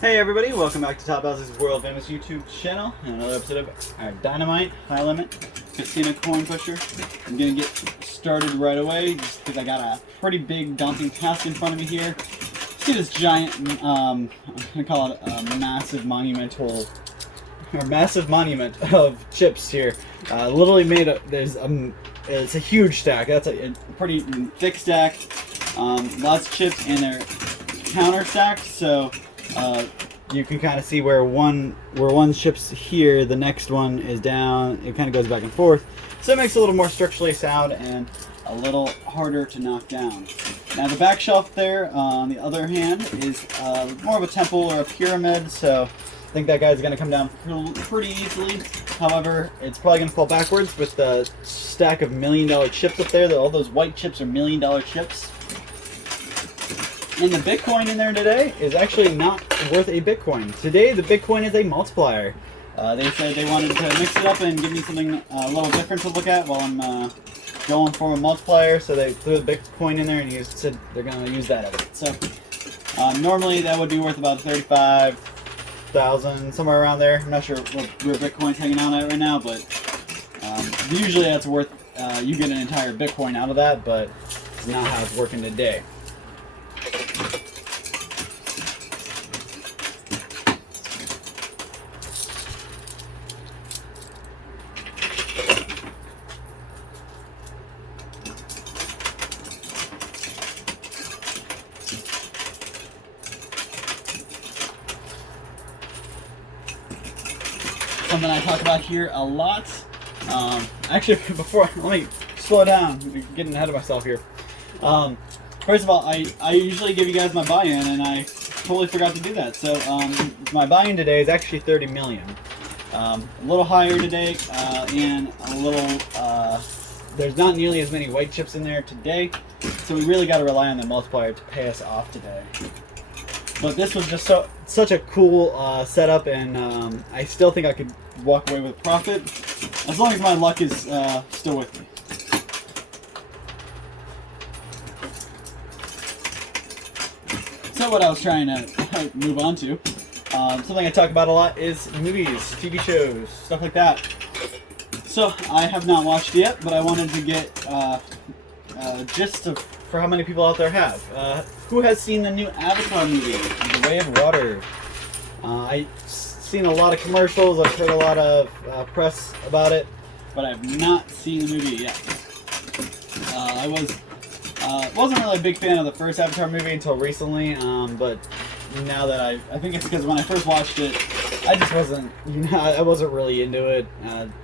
Hey everybody, welcome back to Top House's world famous YouTube channel and another episode of our Dynamite High Limit Casino Coin Pusher. I'm gonna get started right away just because I got a pretty big daunting task in front of me here. See this giant, I'm gonna call it a massive monument of chips here. Literally made it's a huge stack. That's a pretty thick stack. Lots of chips and they're counter stacked, so you can kind of see where one chips here, the next one is down. It kind of goes back and forth, so it makes it a little more structurally sound and a little harder to knock down. Now the back shelf there, on the other hand, is more of a temple or a pyramid, so I think that guy's going to come down pretty easily. However, it's probably going to fall backwards with the stack of $1 million chips up there. All those white chips are $1 million chips. And the Bitcoin in there today is actually not worth a Bitcoin. Today, the Bitcoin is a multiplier. They said they wanted to mix it up and give me something a little different to look at while I'm going for a multiplier. So they threw the Bitcoin in there and said they're going to use that as it. So normally that would be worth about 35,000, somewhere around there. I'm not sure where Bitcoin's hanging out at right now, but usually that's worth, you get an entire Bitcoin out of that, but it's not how it's working today. Something I talk about here a lot. Actually, let me slow down. I'm getting ahead of myself here. First of all, I usually give you guys my buy-in, and I totally forgot to do that. So my buy-in today is actually 30 million. A little higher today, and a little. There's not nearly as many white chips in there today, so we really got to rely on the multiplier to pay us off today. But this was just such a cool setup, and I still think I could walk away with profit as long as my luck is still with me. So what I was trying to move on to, something I talk about a lot is movies, TV shows, stuff like that. So I have not watched it yet, but I wanted to get gist for how many people out there have. Who has seen the new Avatar movie, The Way of Water? I've seen a lot of commercials, I've heard a lot of press about it, but I've not seen the movie yet. I wasn't really a big fan of the first Avatar movie until recently, but now that I think it's because when I first watched it, I just wasn't, I wasn't really into it.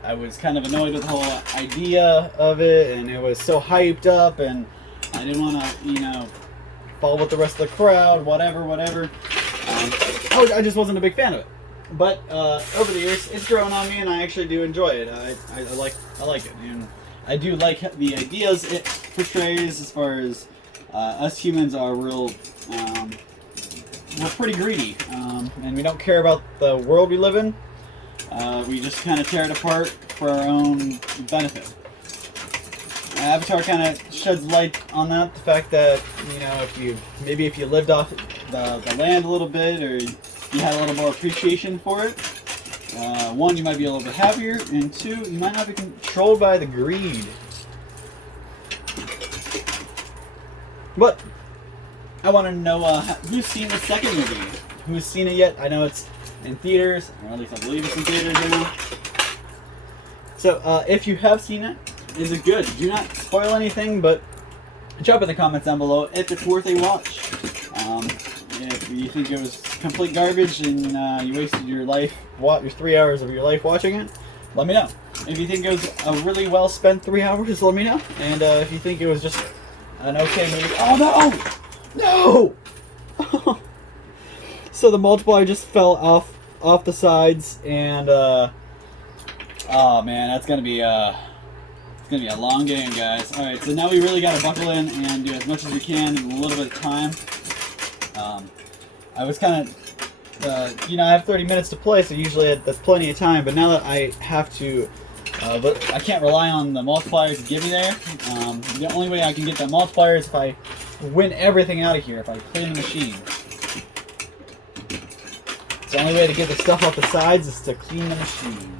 I was kind of annoyed with the whole idea of it, and it was so hyped up, and I didn't want to, follow with the rest of the crowd, whatever. I just wasn't a big fan of it. But over the years, it's grown on me, and I actually do enjoy it. I like it, and I do like the ideas it portrays as far as us humans are we're pretty greedy, and we don't care about the world we live in. We just kind of tear it apart for our own benefit. Avatar kind of sheds light on that, the fact that, if you lived off the land a little bit, or you had a little more appreciation for it, one, you might be a little bit happier, and two, you might not be controlled by the greed. But I want to know who's seen the second movie? Who's seen it yet? I know it's in theaters, or at least I believe it's in theaters right now. So if you have seen it, is it good? Do not spoil anything, but drop in the comments down below if it's worth a watch. If you think it was complete garbage and you wasted your 3 hours of your life watching it, let me know. If you think it was a really well spent 3 hours, let me know. And if you think it was just an okay movie, oh no! No! So the multiplier just fell off the sides, and oh man, that's gonna be it's gonna be a long game, guys. All right, so now we really gotta buckle in and do as much as we can in a little bit of time. I was kind of, I have 30 minutes to play, so usually that's plenty of time. But now that I have to, but I can't rely on the multiplier to get me there. The only way I can get that multiplier is if I win everything out of here, if I clean the machine. It's the only way to get the stuff off the sides is to clean the machine.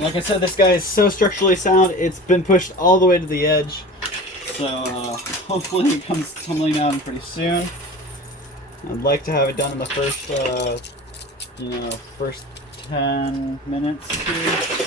Like I said, this guy is so structurally sound, it's been pushed all the way to the edge. So hopefully it comes tumbling down pretty soon. I'd like to have it done in the first, first 10 minutes here.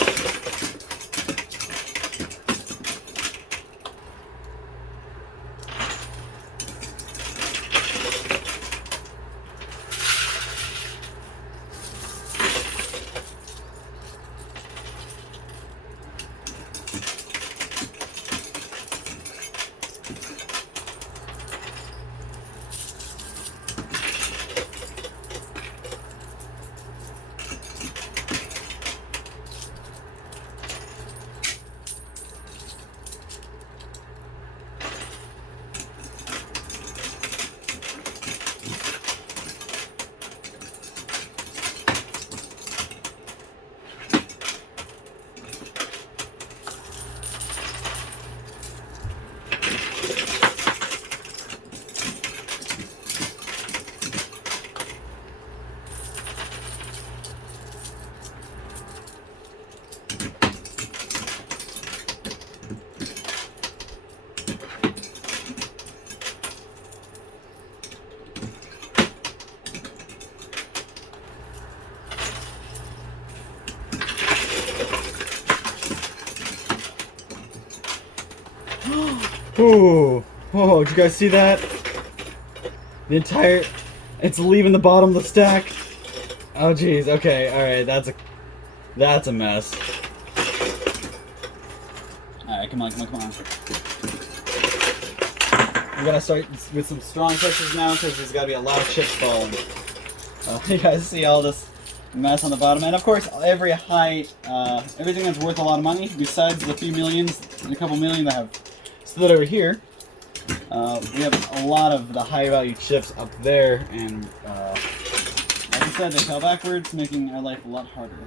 Ooh. Oh, did you guys see that? The entire... It's leaving the bottom of the stack. Oh, jeez. Okay, alright. That's a mess. Alright, come on. We gotta start with some strong pushes now, because there's gotta be a lot of chips falling. You guys see all this mess on the bottom. And of course, everything that's worth a lot of money, besides the few millions and a couple million that have stood over here, we have a lot of the high value chips up there, and like I said, they fell backwards, making our life a lot harder.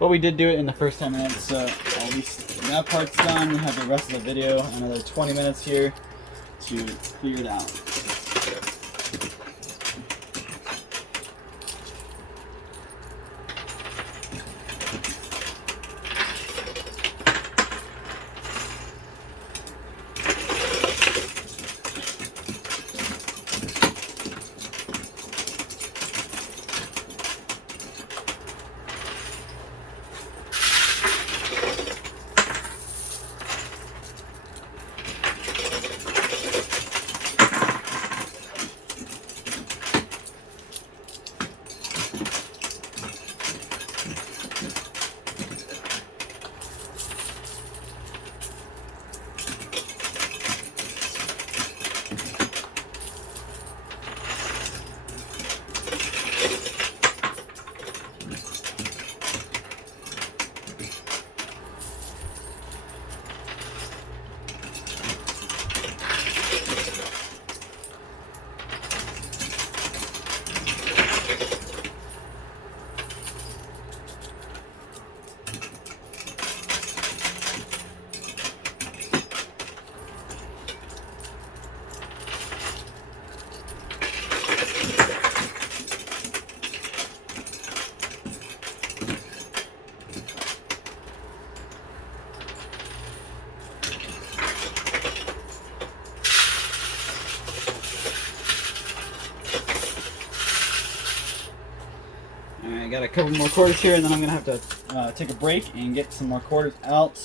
But we did do it in the first 10 minutes, so at least that part's done. We have the rest of the video, another 20 minutes here. to clear it out. I got a couple more quarters here, and then I'm going to have to take a break and get some more quarters out.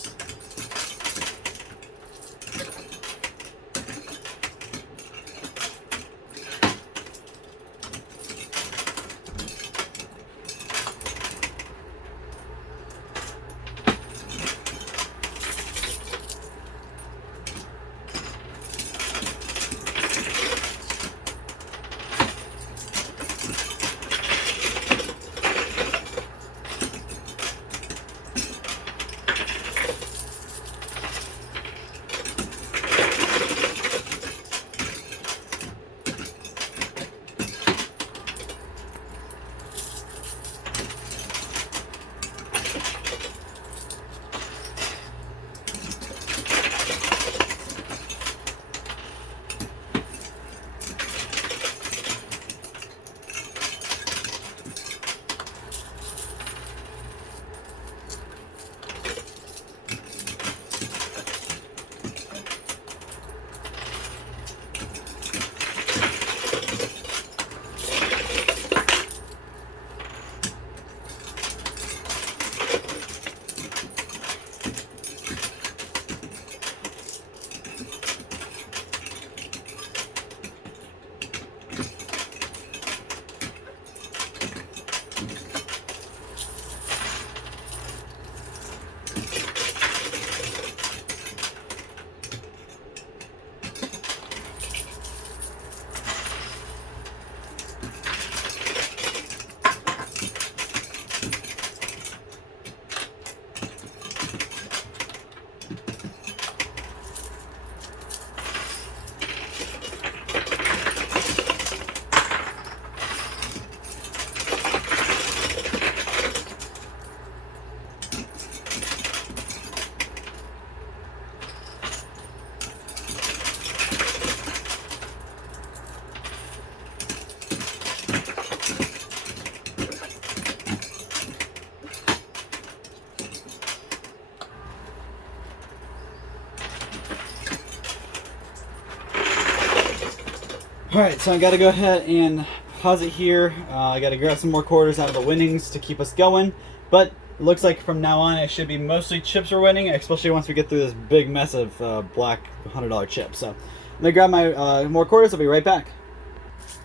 Alright, so I gotta go ahead and pause it here. I gotta grab some more quarters out of the winnings to keep us going. But it looks like from now on it should be mostly chips are winning, especially once we get through this big mess of black $100 chips. So I'm gonna grab my more quarters, I'll be right back.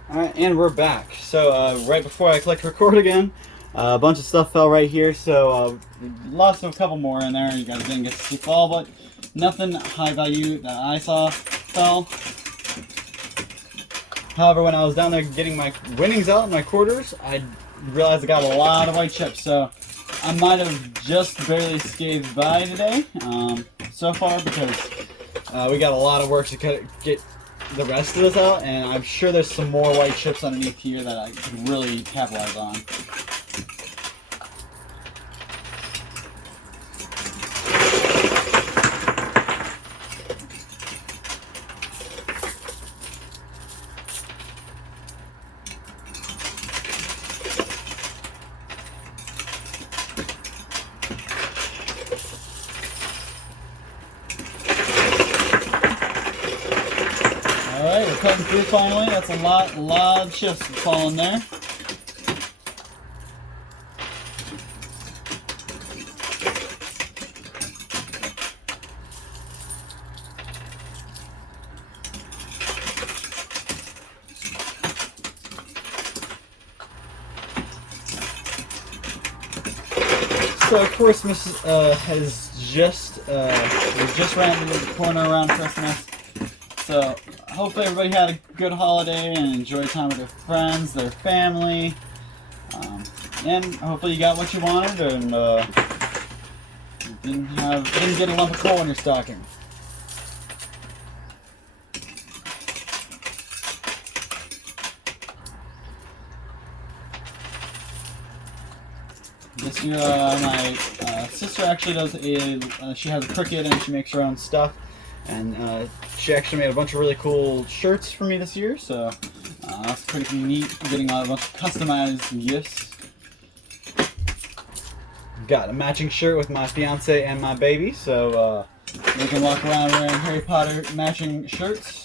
Alright, and we're back. So right before I click record again, a bunch of stuff fell right here, so lost a couple more in there. You guys didn't get to see fall, but nothing high value that I saw fell. However, when I was down there getting my winnings out, my quarters, I realized I got a lot of white chips, so I might have just barely scathed by today so far, because we got a lot of work to get the rest of this out, and I'm sure there's some more white chips underneath here that I could really capitalize on. getting through finally. That's a lot of shifts falling there. So Christmas has we're just around the corner around Christmas. So hopefully everybody had a good holiday and enjoyed time with their friends, their family, and hopefully you got what you wanted and didn't get a lump of coal in your stocking. This year, my sister actually does she has a Cricut and she makes her own stuff. And she actually made a bunch of really cool shirts for me this year, so that's pretty neat, getting a bunch of customized gifts. Got a matching shirt with my fiance and my baby, so we can walk around wearing Harry Potter matching shirts.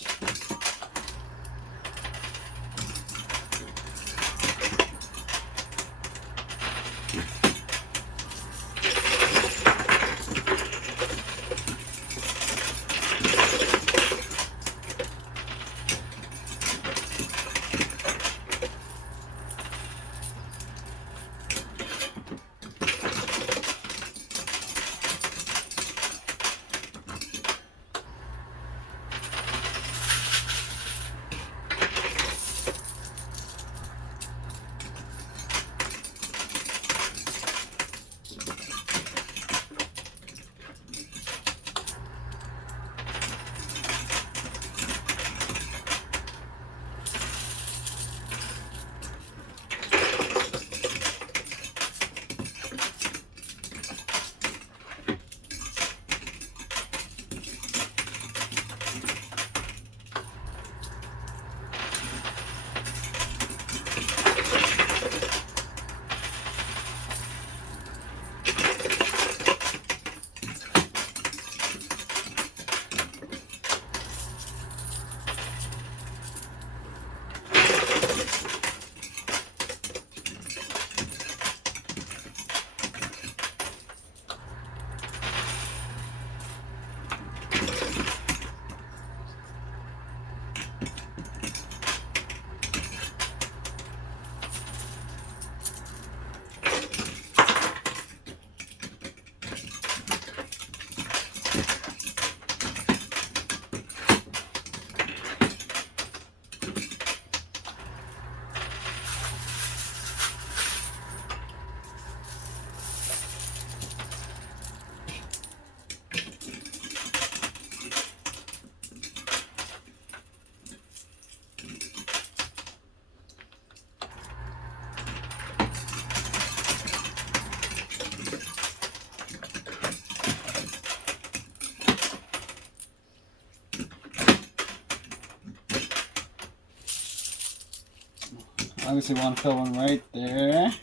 Obviously want to fill one right there.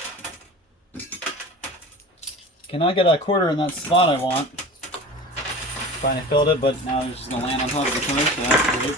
Cannot get a quarter in that spot I want. Finally filled it, but now it's just going to land on top of the color, so that's great.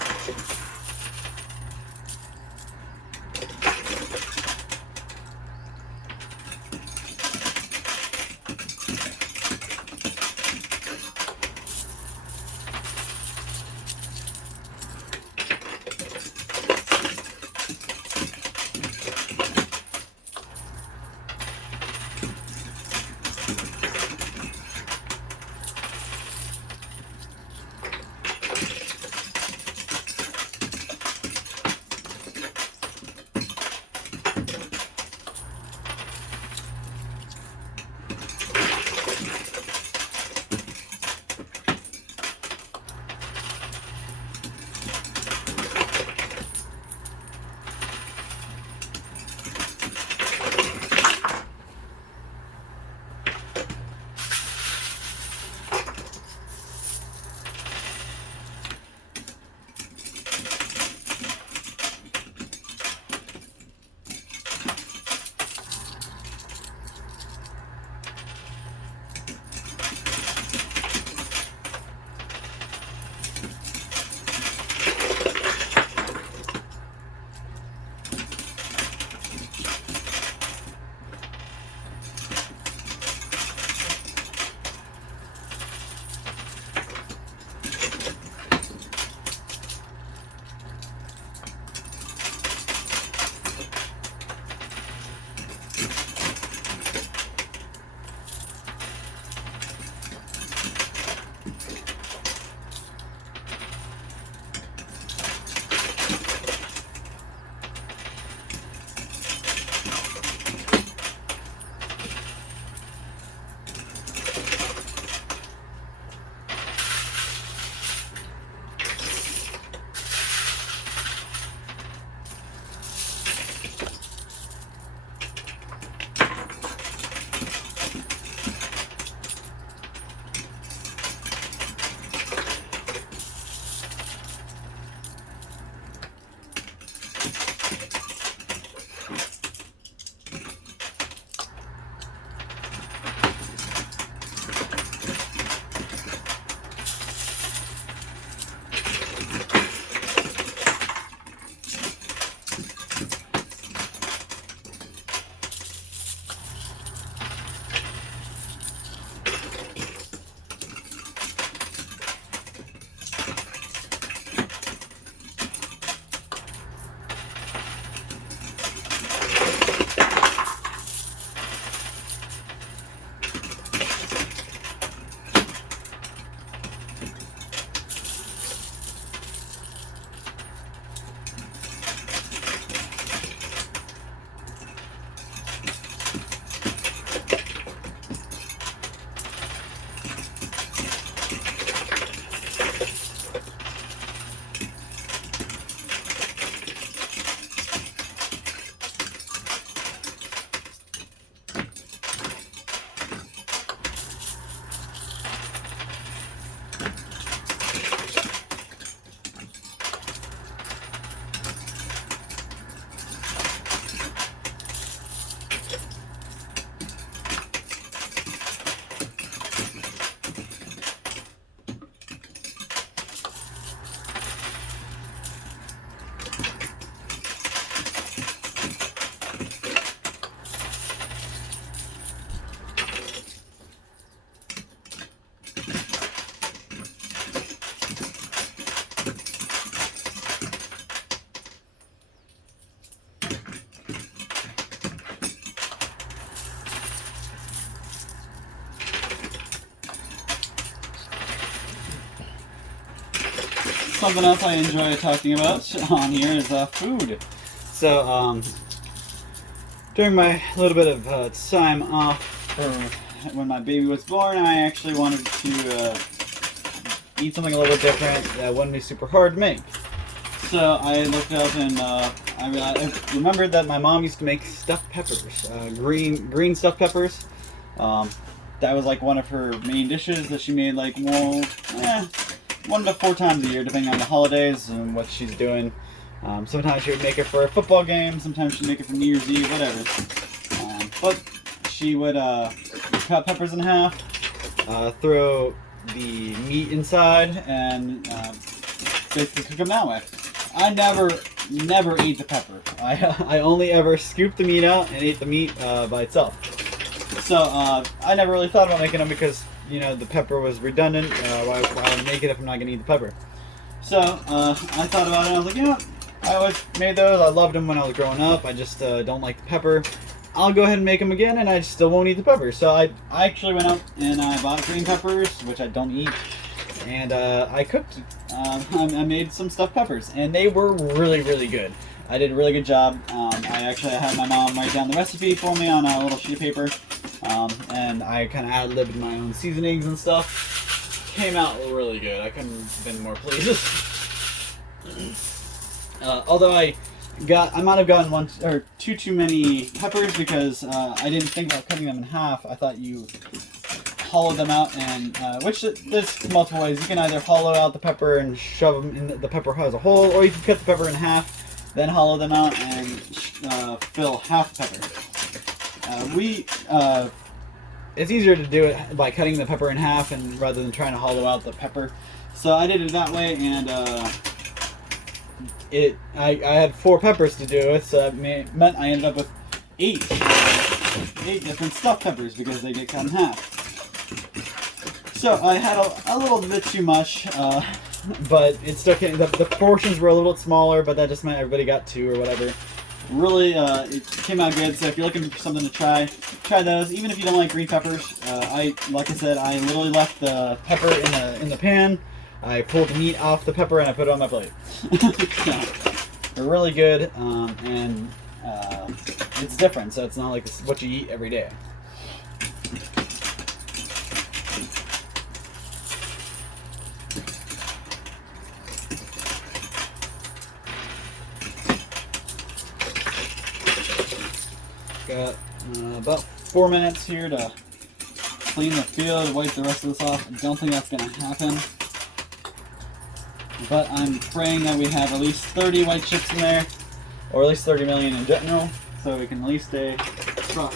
Something else I enjoy talking about on here is food. So, during my little bit of time off for when my baby was born, I actually wanted to eat something a little bit different that wouldn't be super hard to make. So I looked up and I remembered that my mom used to make stuffed peppers, green stuffed peppers. That was like one of her main dishes that she made, like, well, 1 to 4 times a year, depending on the holidays and what she's doing. Sometimes she would make it for a football game, sometimes she'd make it for New Year's Eve, whatever. But she would cut peppers in half, throw the meat inside, and basically cook them that way. I never ate the pepper. I only ever scooped the meat out and ate the meat by itself. So I never really thought about making them because, you know, the pepper was redundant. Why would I make it if I'm not going to eat the pepper? So I thought about it and I was like, you know what? I always made those. I loved them when I was growing up. I just don't like the pepper. I'll go ahead and make them again, and I still won't eat the pepper. So I actually went out and I bought green peppers, which I don't eat, and I cooked. I made some stuffed peppers, and they were really, really good. I did a really good job. I actually had my mom write down the recipe for me on a little sheet of paper, and I kind of ad-libbed my own seasonings and stuff. Came out really good. I couldn't have been more pleased. Although I might have gotten 1 or 2 too many peppers because I didn't think about cutting them in half. I thought you hollow them out, and which there's multiple ways. You can either hollow out the pepper and shove them in the pepper as a whole, or you can cut the pepper in half, then hollow them out and fill half the pepper. It's easier to do it by cutting the pepper in half and rather than trying to hollow out the pepper. So I did it that way, and I had 4 peppers to do with, so it meant I ended up with eight different stuffed peppers because they get cut in half. So I had a little bit too much, but it still came, the portions were a little bit smaller, but that just meant everybody got 2 or whatever. Really, it came out good. So if you're looking for something to try those. Even if you don't like green peppers, like I said, I literally left the pepper in the pan. I pulled the meat off the pepper and I put it on my plate. So, they're really good, and it's different. So it's not like this is what you eat every day. Got about 4 minutes here to clean the field, wipe the rest of this off. I don't think that's going to happen. But I'm praying that we have at least 30 white chips in there, or at least 30 million in general, so we can at least stay strong.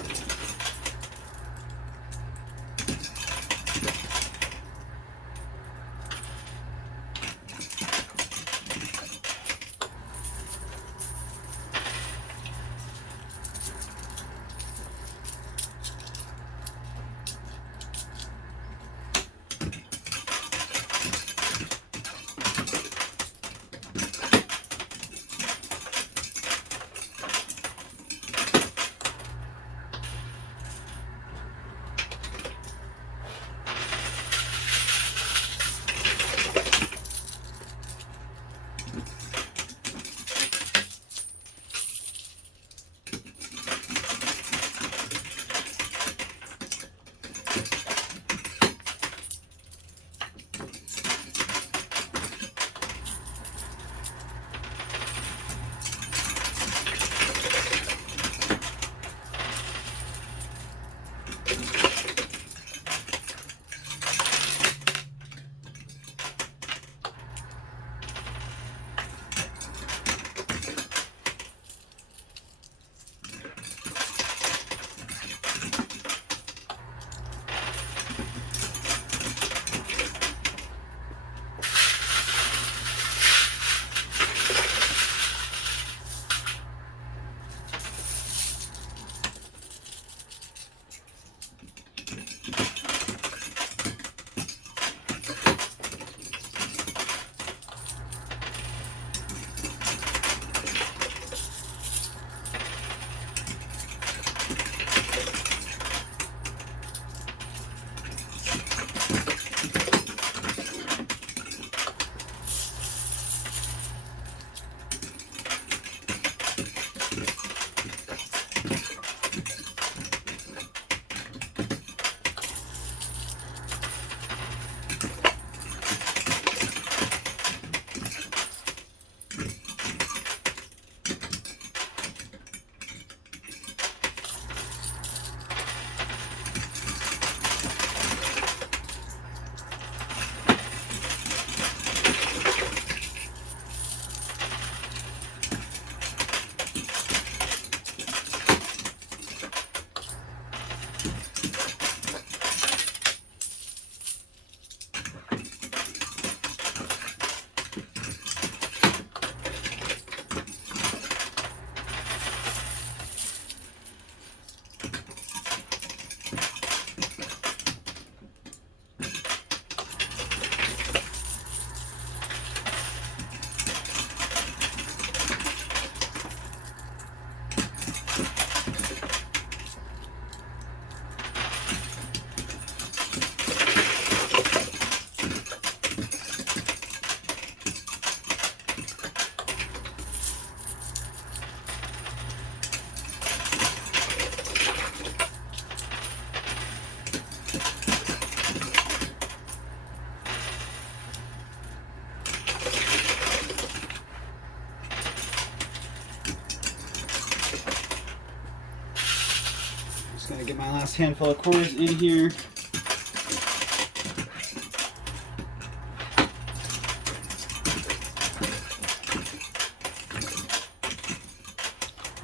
Just gonna get my last handful of quarters in here.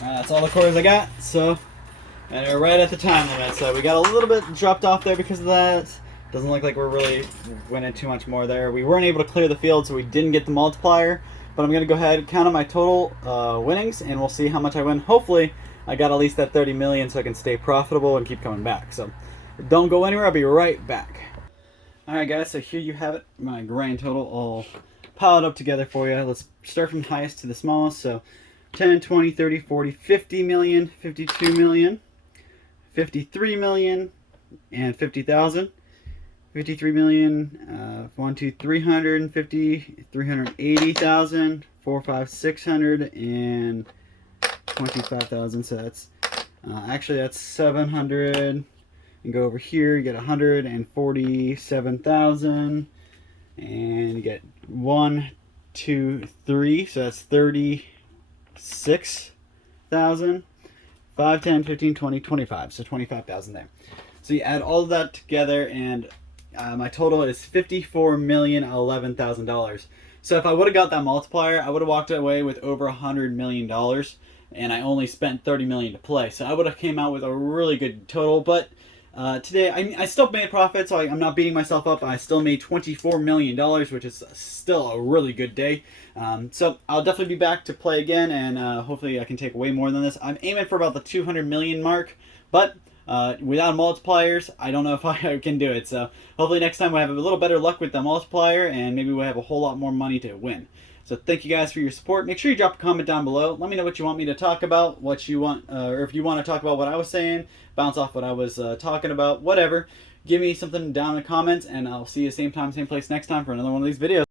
Alright, that's all the quarters I got, so, and we're right at the time limit, so we got a little bit dropped off there because of that. Doesn't look like we're really winning too much more there. We weren't able to clear the field, so we didn't get the multiplier, but I'm going to go ahead and count on my total winnings, and we'll see how much I win. Hopefully, I got at least that 30 million so I can stay profitable and keep coming back. So don't go anywhere. I'll be right back. Alright guys, so here you have it, my grand total all piled up together for you. Let's start from highest to the smallest. So 10, 20, 30, 40, 50 million, 52 million, 53 million, and 50,000. 53 million, 1, 2, 350, 380,000, 4, 5, 600, and 25,000. So that's actually that's 700. And go over here, you get 147,000, and you get 1, 2, 3. So that's 36,000. 5, 10, 15, 20, 25. So 25,000 there. So you add all of that together, and my total is $54,011,000. So if I would have got that multiplier, I would have walked away with over $100 million, and I only spent $30 million to play. So I would have came out with a really good total. But today, I still made a profit, so I'm not beating myself up. I still made $24 million, which is still a really good day. So I'll definitely be back to play again, and hopefully I can take way more than this. I'm aiming for about the 200 million mark, but without multipliers, I don't know if I can do it. So hopefully next time we'll have a little better luck with the multiplier, and maybe we'll have a whole lot more money to win. So thank you guys for your support. Make sure you drop a comment down below. Let me know what you want me to talk about, what you want, or if you want to talk about what I was saying, bounce off what I was talking about, whatever. Give me something down in the comments, and I'll see you same time, same place next time for another one of these videos.